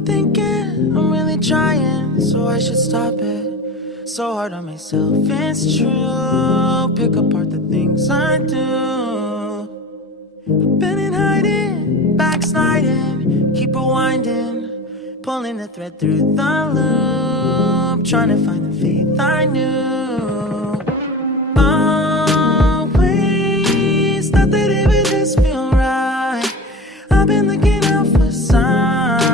overthinking, I'm really trying, so I should stop it. So hard on myself, it's true. Pick apart the things I do. I've been in hiding, backsliding, keep rewinding, pulling the thread through the loop, trying to find the faith I knew. Always thought that it would just feel right. I've been looking out for signs.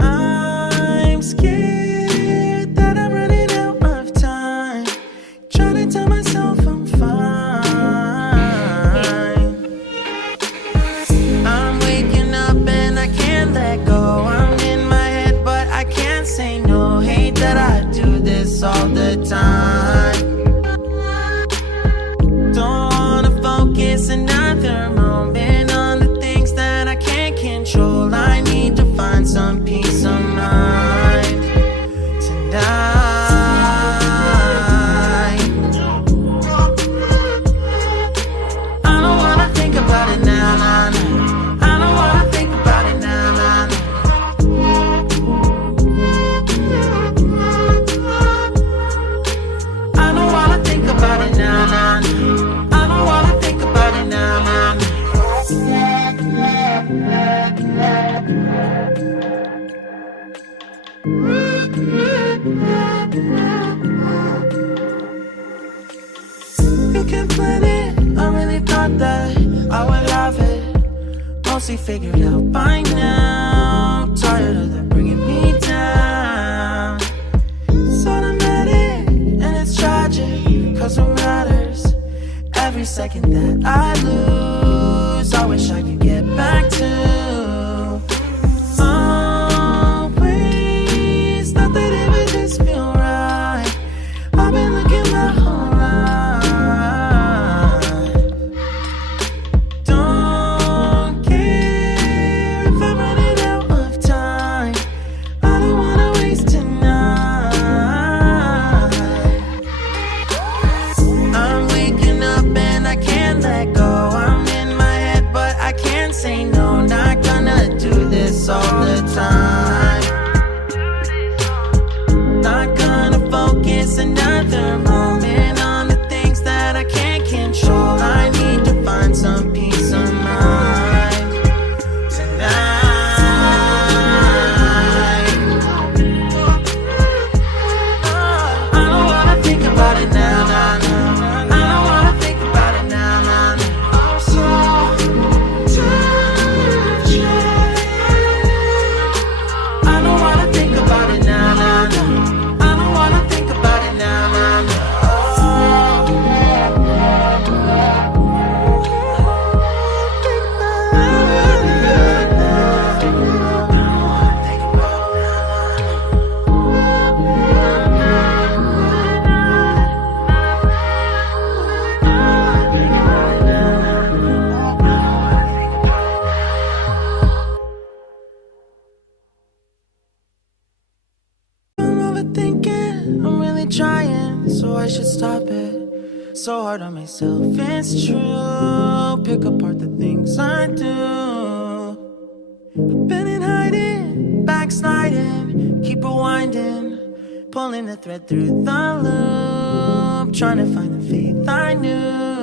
I'm scared that I'm running out of time, trying to tell myself I'm fine. I'm waking up and I can't let go. I'm in my head but I can't say no. Hate that I do this all the time. Don't wanna focus another moment on the things that I can't control. I need to find some peace of mind tonight. I don't wanna think about it now, nah, nah. I don't wanna think about it now, nah, nah. I don't wanna think about it now, nah, nah. I don't wanna think about it now, nah, nah. You can plan it, I really thought that I would love it. Mostly figured out by now. Tired of them bringing me down. It's automatic and it's tragic, cause what matters every second that I lose, I wish I could get back to. Always thought that it would just feel right. I've been looking my whole life. Don't care if I'm running out of time. I don't wanna waste tonight. I'm waking up and I can't let go. I'm in my head but I can't say no. Not gonna do this all the time. Not gonna focus another moment on the things that I can't control. I need to find some peace of mind tonight. I don't wanna think about it now, nah, nah. I don't wanna think about it now, nah, nah. I'm so tired of trying. I don't wanna think about it now, nah, nah. I don't wanna think about it now, nah, nah. I'm overthinking, I'm really trying, so I should stop it. So hard on myself, it's true. Pick apart the things I do. I've been in hiding, backsliding, keep rewinding, pulling the thread through the loop, trying to find the faith I knew.